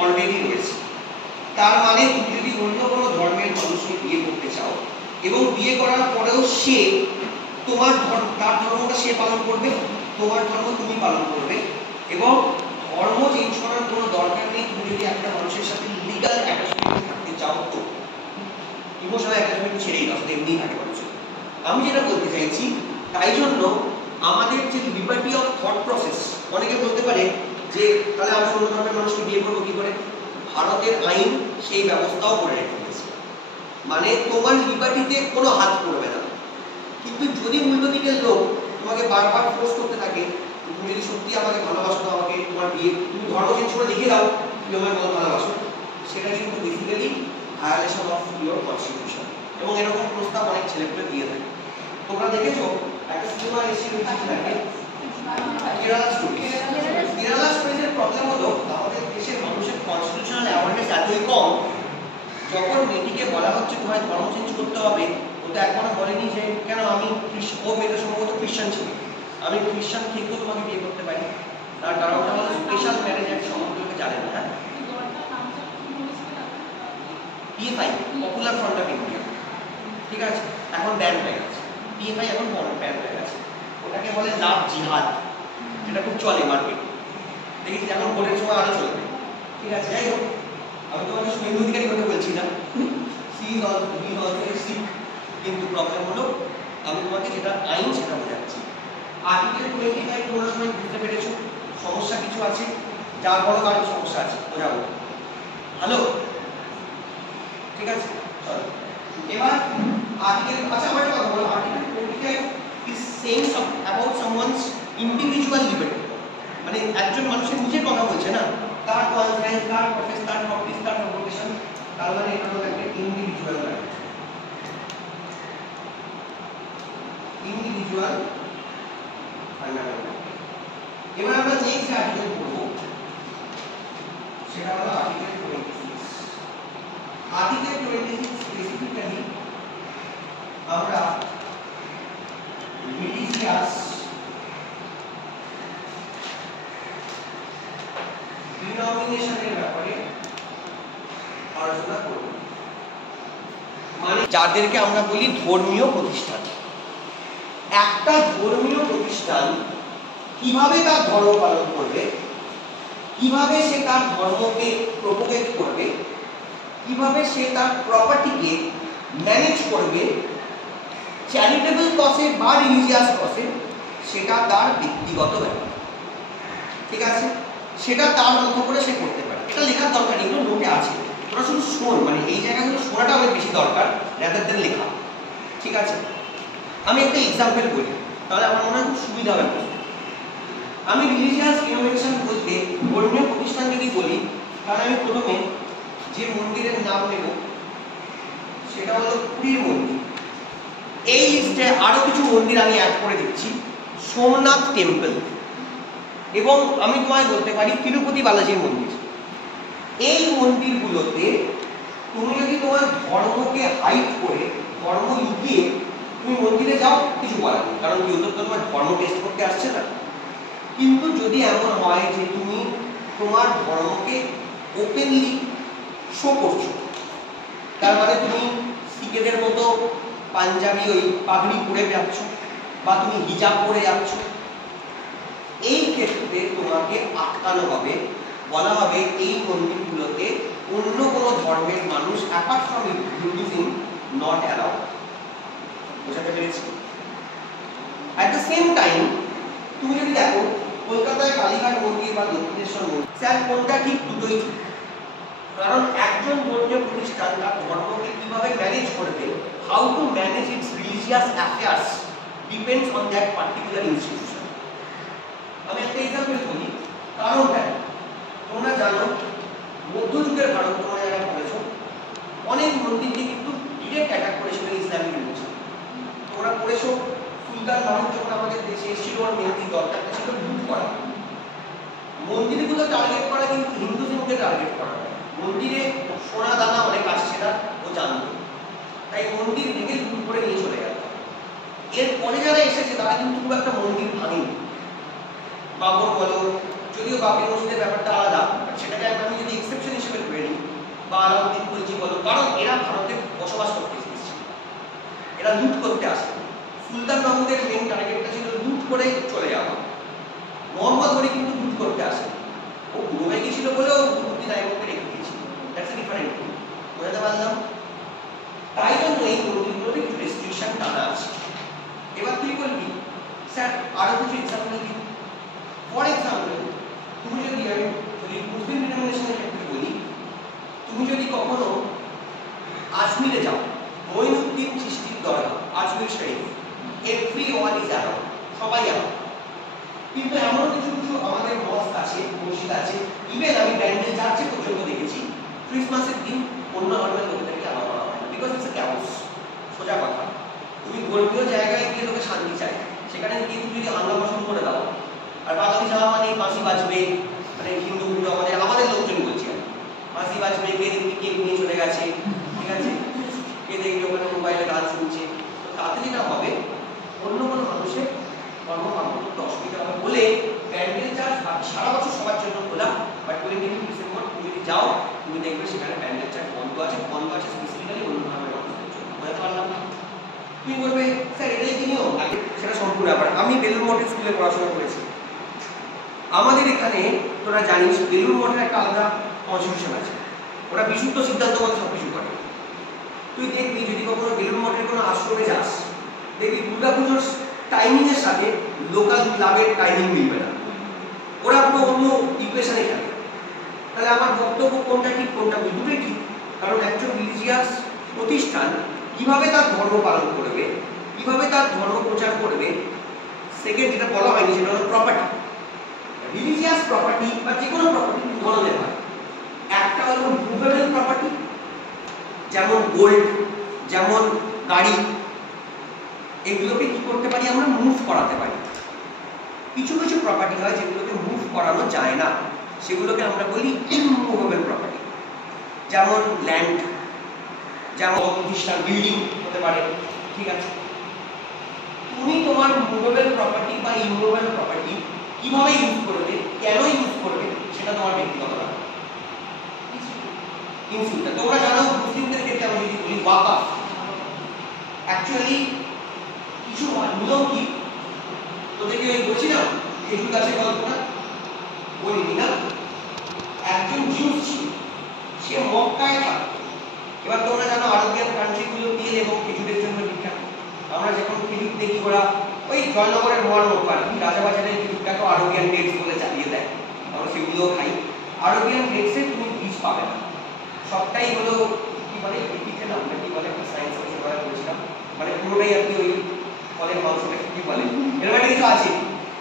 Already রয়েছে। তার মানে তুমি যদি অন্য কোনো ধর্মের মানুষকে বিয়ে করতে চাও এবং বিয়ে করার পরেও সে তোমার তার ধর্মটা সে পালন করবে, তোমার ধর্ম তুমি পালন করবে, এবং ধর্ম চেঞ্জ করার কোনো দরকার নেই। তুমি যদি একটা মানুষের সাথে লিগাল অ্যাটাচমেন্ট থাকতে চাও তো ইমোশনাল অ্যাটাচমেন্ট ছেড়েই দাও, সেটা এমনিই থাকে মানুষের। আমি যেটা বলতে চাইছি, তাই জন্য আমাদের যে লিবার্টি অফ থট প্রসেস, অনেকে বলতে পারে যে তাহলে আমি অন্য ধর্মের মানুষকে বিয়ে করবো কি করে? ভারতের আইন সেই ব্যবস্থাও করে রেখেছে, মানে তোমার লিবার্টিতে কোনো হাত পড়বে না। কিন্তু যদি উল্টো দিকের লোক তোমাকে বারবার ফোর্স করতে থাকে, তুমি যদি সত্যি আমাকে ভালোবাসো তো আমাকে তোমার বিয়ে, তুমি ধর্ম চেঞ্জ করে লিখে দাও তুমি আমাকে কত ভালোবাসো, সেটা কিন্তু basically violation of your constitution. এবং এরকম প্রস্তাব অনেক ছেলেপুলে দিয়ে থাকে। তোমরা দেখেছো একটা সিনেমা এসেছিল কেরালা স্টোরিজ। কেরালা স্টোরিজের প্রবলেম হলো আমাদের দেশের মানুষের কনস্টিটিউশনাল অ্যাওয়ারনেস এতই কম, যখন মেয়েটিকে বলা হচ্ছে তোমায় ধর্ম চেঞ্জ করতে হবে, ও তো এখনো বলেনি যে কেন আমি ও মেয়েটা সম্ভবত খ্রিস্টান ছিল, আমি খ্রিস্টান থেকেও তোমাকে বিয়ে করতে পারি। তার কারণটা হলো স্পেশাল ম্যারেজ অ্যাক্ট সম্বন্ধে ওকে জানেন না। PFI, popular front of India, ঠিক আছে, এখন ব্যান হয়ে গেছে। পিএফআই এখন ব্যান হয়ে গেছে। ওটাকে বলে লাভ জিহাদ, যেটা খুব চলে মার্কেট, দেখেছি এখন ভোটের সময় আরো চলবে, ঠিক আছে। যাই হোক, আমি তোমাকে শুভেন্দু অধিকারী কথা বলছি না, কিন্তু প্রবলেম হলো আমি তোমাকে যেটা আইন সেটা বোঝাচ্ছি। আর্টিকেল 25 তোমরা সময় বুঝতে পেরেছো সমস্যা কিছু আছে, যার বড় কারণ সমস্যা আছে বোঝাবো, হ্যালো, ঠিক আছে। চলো এবার আর্টিকেল, আচ্ছা আমার কথা বলো, article 25 is saying about someone's individual liberty, মানে একজন মানুষের নিজের কথা বলছে না, তার কনফারেন্স, তার প্রফেস, তার হবিস, তার প্রফেশন, তার মানে এটা হলো একটা ইন্ডিভিজুয়াল রাইট, ইন্ডিভিজুয়াল ফান্ডামেন্টাল। এবার আমরা নেক্সট আর্টিকেল পড়ব, সেটা হলো আর্টিকেল 26। আর্টিকেল 26 স্পেসিফিক্যালি আমরা রিলিজিয়াস ডিনোমিনেশনের ব্যাপারে আলোচনা করব, মানে যাদেরকে আমরা বলি ধর্মীয় প্রতিষ্ঠান। একটা ধর্মীয় প্রতিষ্ঠান কিভাবে তার ধর্ম পালন করবে, কিভাবে সে তার ধর্মকে প্রপোগেট করবে, কিভাবে সে তার প্রপার্টিকে ম্যানেজ করবে, চ্যারিটেবল কজে বা রিলিজিয়াস কজে, সেটা তার ব্যক্তিগত ব্যাপার, ঠিক আছে, সেটা তার মতো করে সে করতে পারে। এটা লেখার দরকার নেই, এগুলো নোটে আছে, তোরা শুধু শোন, মানে এই জায়গাগুলো শোনাটা অনেক বেশি দরকার রাদার দেন লেখা, ঠিক আছে। আমি একটা এক্সাম্পল বলি, তাহলে আমার মনে হয় খুব সুবিধা হবে। আমি রিলিজিয়াস ডিনোমিনেশন বলতে ধর্মীয় প্রতিষ্ঠান যদি বলি, তাহলে আমি প্রথমে যে মন্দিরের নাম নেব সেটা হলো পুরীর মন্দির। এই লিস্টে আরো কিছু মন্দির আমি অ্যাড করে দিচ্ছি, সোমনাথ টেম্পল, এবং আমি তোমায় বলতে পারি তিরুপতি বালাজির মন্দির। এই মন্দিরগুলোতে তুমি যদি তোমার ধর্মকে হাইড করে, ধর্ম লুকিয়ে তুমি মন্দিরে যাও, কিছু বলার নেই, কারণ কেউ তো তোমার ধর্ম টেস্ট করতে আসছে না। কিন্তু যদি এমন হয় যে তুমি তোমার ধর্মকে ওপেনলি শো করছো, তার মানে তুমি শিখেদের মতো পাঞ্জাবি ওই পাগড়ি পরে যাচ্ছ, বা তুমি হিজাব পরে যাচ্ছ, এই ক্ষেত্রে তোমাকে আটকানো হবে, বলা হবে এই মন্দিরগুলোতে অন্য কোনো ধর্মের মানুষ apart from Hinduism not allowed. বোঝাতে পেরেছি? অ্যাট দ্য সেম টাইম তুমি যদি দেখো কলকাতায় কালীঘাট মন্দির বা দক্ষিণেশ্বর মন্দির, স্যার কোনটা ঠিক? দুটোই ঠিক। কারণ একজন ধর্মীয় প্রতিষ্ঠান তার ধর্মকে কিভাবে ম্যানেজ করবে, how to manage it's religious affairs, depends on that particular institution. আমি একটা এক্সাম্পল বলি, কারণটা তোমরা জানো মধ্যযুগের ভারত, তোমরা যারা পড়েছো, অনেক মন্দিরকে কিন্তু ডিরেক্ট অ্যাটাক করেছিল ইসলামিক রিলিজিয়ন। তোমরা পড়েছো সুলতান মাহমুদ যখন আমাদের দেশে এসেছিল, ওর মেন দরকারটা ছিল লুট করা। মন্দিরগুলো টার্গেট করা কিন্তু হিন্দুজমকে টার্গেট করা, মন্দিরে সোনা দানা অনেক আসছে না ও জানতো, তাই মন্দির ভেঙে লুট করে নিয়ে চলে গেল। এরপরে যারা এসেছে তারা কিন্তু খুব একটা মন্দির ভাঙেনি। বাবর বলো, যদিও বাবরি মসজিদের ব্যাপারটা আলাদা, সেটাকে আমি যদি মোহাম্মদের মেন টার্গেটটা ছিল লুট করে চলে যাওয়া। মোহাম্মদ ঘড়ি কিন্তু লুট করতে আসে, ও ঘুমে গিয়েছিল বলে ও বুদ্ধি দায়মকে রেখে দিয়েছিল। That's a different thing. বুঝতে পারলাম? তাই জন্য এই মন্দিরগুলোতে কিছু রেস্ট্রিকশন টানা আছে। এবার তুই বলবি স্যার আরো কিছু এক্সাম্পল দিন। ফর এক্সাম্পল, তুমি যদি মুসলিম ডিনোমিনেশনের ক্ষেত্রে বলি, তুমি যদি কখনো আজমিরে যাও, মঈনুদ্দিন চিশতির দরগা, Ajmer Sharif, every one is allowed, সবাই অ্যালাউড। কিন্তু এমন কিছু কিছু আমাদের মস্ক আছে, মসজিদ আছে, ইভেন আমি ব্যান্ডেল চার্চে পর্যন্ত দেখেছি ক্রিসমাসের দিন অন্য ধর্মের লোকদেরকে অ্যালাউ করা হয় না, বিকজ ইটস এ ক্যাওস। সোজা কথা, তুমি ধর্মীয় জায়গায় গিয়ে লোকে শান্তি চায়, সেখানে গিয়ে তুমি যদি হাঙ্গামা শুরু করে দাও, আর বাঙালি যাওয়া মানে বাঁশি বাজবে, মানে হিন্দু আমাদের লোকজন বলছি আমি, বাঁশি বাজবে, কে দেখবি কেক নিয়ে চলে গেছে, ঠিক আছে, কে দেখবি ওখানে মোবাইলে গান শুনছে, তাতে যেটা হবে অন্য কোনো মানুষের কর্মকাণ্ড করতে অসুবিধা হবে বলে ব্যান্ডেল চার্চ সারা বছর সবার জন্য খোলা, বাট 22 ডিসেম্বর তুমি যদি যাও তুমি দেখবে সেখানে ব্যান্ডেল চার্চ বন্ধ আছে স্পেসিফিক্যালি অন্য ধর্মের মানুষদের জন্য। বুঝতে পারলাম না? তুমি বলবে স্যার এটাই কি নিয়ম, সেটা সম্পূর্ণ ব্যাপার। আমি বেলুড় মঠের স্কুলে পড়াশোনা করেছি। আমাদের এখানে তোরা জানিস বেলুড় মঠের একটা আলাদা কনস্টিটিউশন আছে, ওরা বিশুদ্ধ সিদ্ধান্ত মতো সবকিছু করে। তুই দেখবি যদি কখনো বেলুড় মঠের কোনো আশ্রমে যাস, দেখবি দুর্গাপুজোর টাইমিং এর সাথে লোকাল ক্লাবের টাইমিং মিলবে না, ওরা পুরো অন্য ইকুয়েশনে খেলে। তাহলে আমার বক্তব্য কোনটা ঠিক কোনটা ভুল? দুটোই ঠিক। কারণ একজন রিলিজিয়াস প্রতিষ্ঠান কিভাবে তার ধর্ম পালন করবে, কিভাবে তার ধর্ম প্রচার করবে, সেকেন্ড যেটা বলা হয়নি সেটা হলো প্রপার্টি। রিলিজিয়াস প্রপার্টি বা যে কোনো প্রপার্টি বলা যেতে পারে। একটা হলো মুভেবল প্রপার্টি, যেমন গোল্ড, যেমন গাড়ি, এগুলোকে কি করতে পারি আমরা? মুভ করাতে পারি। কিছু কিছু প্রপার্টি হয় যেগুলোকে মুভ করানো যায় না, সেগুলোকে আমরা বলি ইমুভেবল প্রপার্টি। যেমন ল্যান্ড, যেমন প্রতিষ্ঠান, বিল্ডিং হতে পারে, ঠিক আছে। তুমি তোমার মুভেবল প্রপার্টি বা ইমুভেবল প্রপার্টি কিভাবে ইউজ করবে, কেন ইউজ করবে, সেটা তোমার ব্যক্তিগত ব্যাপার। ইনস্টিটিউট তোমরা জানো মুসলিমদের ক্ষেত্রে আমি যদি বলি ওয়াকাফ, অ্যাকচুয়ালি কিছু নিয়ম কি তোদেরকে আমি বলছিলাম খেজুর গাছের গল্পটা বলিনি না? একজন জিউস ছিল, সে মক্কায় থাকতো। এবার তোমরা জানো আরবিয়ান কান্ট্রিগুলো তেল এবং খেজুরের জন্য বিখ্যাত। আমরা যখন খেজুর দেখি ওরা ওই জয়নগরের মোয়ার মক্কা রাজাবাজারের খেজুরটাকে আরবিয়ান ডেটস বলে চালিয়ে দেয়, আমরা সেগুলোও খাই। আরবিয়ান ডেটসে তুমি বীজ পাবে না, সবটাই হলো কি বলে এপিথেলাম না কি বলে, একটা সায়েন্স আমি সেবার বলেছিলাম, মানে পুরোটাই আপনি ওই ফলের মাংসটাকে কি বলে এরকম একটা কিছু আছে,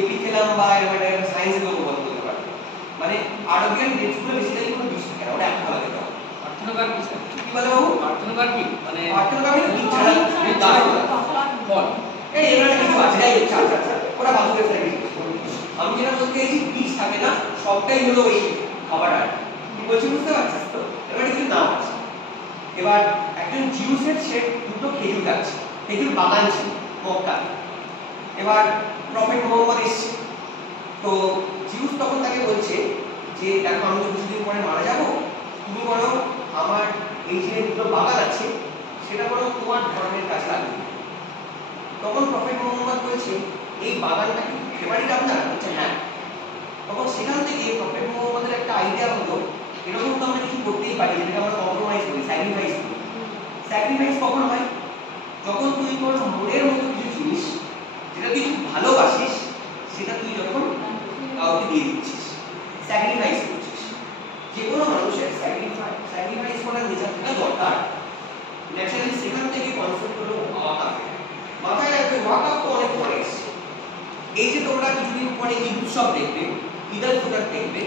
এপিথেলাম বা এরকম একটা সায়েন্সের লোক বলতে পারে। মানে আরবিয়ান ডেটসগুলো বেসিক্যালি কোনো বীজ থাকে না, ওটা একটা আলাদা দেওয়া পার্থেনোকার্পি। কি বলে বাবু? পার্থেনোকার্পি মানে পার্থেনোকার্পি বীজ ছাড়া গাছ ফল, এই এরকম কিছু আছে। যাই হোক, আচ্ছা ওরা বাসুদের সাইডে আমি যেটা বলতে চাইছি বীজ থাকে না, সবটাই হলো এই খাবার। আর কি বলছি বুঝতে পারছিস তো? এবার কিছু নাম আছে। এবার একজন জিউসের সে দুটো খেজুর গাছ, খেজুর বাগান ছিল মক্কাতে। এবার প্রফেট মুহাম্মদ এসেছে, তো জিউস তখন তাকে বলছে যে দেখো আমি তো কিছুদিন পরে মারা যাবো, তুমি বলো আমার এই যে দুটো বাগান আছে সেটা বলো তোমার ধর্মের কাছে লাগবে। তখন প্রফেট মুহাম্মদ বলছে এই বাগানটা কি ফেভারিট আপনার? বলছে হ্যাঁ। তখন সেখান থেকে প্রফেট মুহাম্মদের একটা আইডিয়া হলো এরকম তো আমরা কিছু করতেই পারি যেটাকে আমরা কম্প্রোমাইজ করি, স্যাক্রিফাইস করি। স্যাক্রিফাইস কখন হয়? যখন তুই তোর মনের মতো কিছু জিনিস যেটা তুই খুব ভালোবাসিস সেটা তুই যখন কাউকে দিয়ে দিচ্ছিস, স্যাক্রিফাইস করছিস। যে কোনো মানুষের স্যাক্রিফাইস করার নেচার থাকা দরকার। ন্যাচারালি সেখান থেকে কনসেপ্ট হলো ওয়াকাফ। মাথায় রাখবে ওয়াকাফ তো অনেক পরে এসছে। এই যে তোমরা কিছুদিন পরে ঈদ উৎসব দেখবে, ঈদ আল ফিতর দেখবে,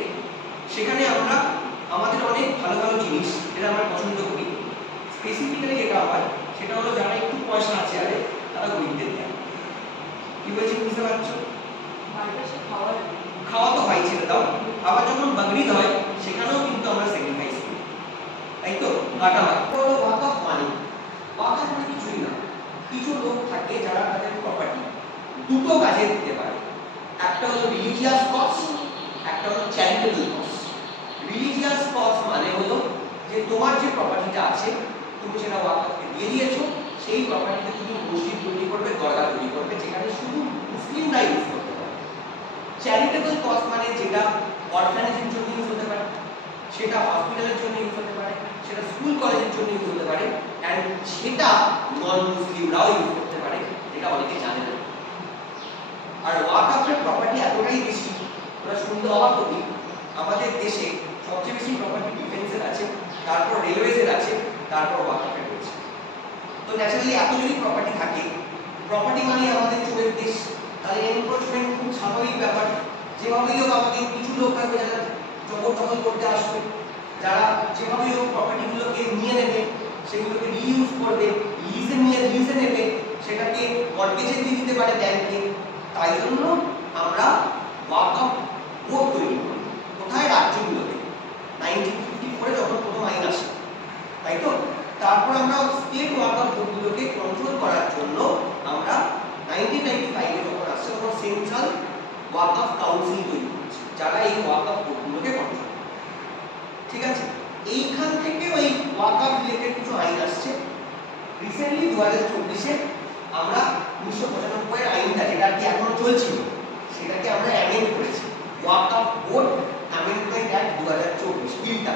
সেখানে আমরা আমাদের অনেক ভালো ভালো জিনিস যেটা আমরা পছন্দ করি, স্পেসিফিক্যালি যেটা হয় সেটা হলো যারা একটু পয়সা আছে আরে তারা গরিবদের দেয়। কি বলছি বুঝতে পারছো? খাওয়া তো হয়, ছেড়ে দাও। আবার যখন বকরিদ হয় সেখানেও কিন্তু আমরা স্যাক্রিফাইস করি, তাই তো? কাটা হয়। ওয়াকাফ মানে কিছুই না, কিছু লোক থাকে যারা তাদের প্রপার্টি দুটো কাজে দিতে পারে। একটা হলো রিলিজিয়াস কজ, একটা হলো চ্যারিটেবল কজ। রিলিজিয়াস কজ মানে হলো যে তোমার যে প্রপার্টিটা আছে তুমি সেটা ওয়াকাফকে দিয়ে দিয়েছো, সেই প্রপার্টিতে শুধু মসজিদ তৈরি করবে, দরগা তৈরি করবে, যেখানে শুধু মুসলিমরা ইউজ করতে পারে। চ্যারিটেবল কজ মানে যেটা অরফানেজের জন্য ইউজ হতে পারে, সেটা হসপিটালের জন্য ইউজ হতে পারে, সেটা স্কুল কলেজের জন্য ইউজ হতে পারে, এন্ড সেটা নন মুসলিমরাও ইউজ করতে পারে, যেটা অনেকে জানে না। আর ওয়াকফের প্রপার্টি এতটাই বেশি, ওরা শুনতে অবাক হবি, আমাদের দেশে সবচেয়ে বেশি প্রপার্টি ডিফেন্সের আছে, তারপর রেলওয়েজের আছে, তারপর ওয়াকফের রয়েছে। তো ন্যাচারালি এত যদি প্রপার্টি থাকে, প্রপার্টি মানে আমাদের চোরের দেশ, তাহলে এনক্রোচমেন্ট খুব স্বাভাবিক ব্যাপার। যেভাবেই হোক আমাকে কিছু লোক থাকবে যারা জবরদখল করতে আসবে, যারা যেভাবেই হোক প্রপার্টিগুলোকে নিয়ে নেবে, সেগুলোকে রিইউজ করবে, লিজে নেবে, সেটাকে মর্টগেজে দিয়ে দিতে পারে ব্যাংকে। তাই জন্য আমরা ওয়াকফ বোর্ড তৈরি করি। কোথায়? রাজ্যগুলোতে। 1954 যখন প্রথম আইন আসে, তাই তো? তারপর আমরা স্টেট ওয়াকফ বোর্ডগুলোকে কন্ট্রোল করার জন্য আমরা 1995 এ যখন আসছে তখন সেন্ট্রাল ওয়াকফ কাউন্সিল তৈরি করেছে, যারা এই ওয়াকফ বোর্ডগুলোকে কন্ট্রোল করে। ঠিক আছে? এইখান থেকে ওই ওয়াকফ রিলেটেড কিছু আইন আসছে। রিসেন্টলি 2024 এ আমরা 1995 এর আইনটা, যেটা কি এখনো চলছিল, সেটাকে আমরা অ্যামেন্ড করেছি। ওয়াকফ বোর্ড অ্যামেন্ডমেন্ট অ্যাক্ট 2024 বিলটা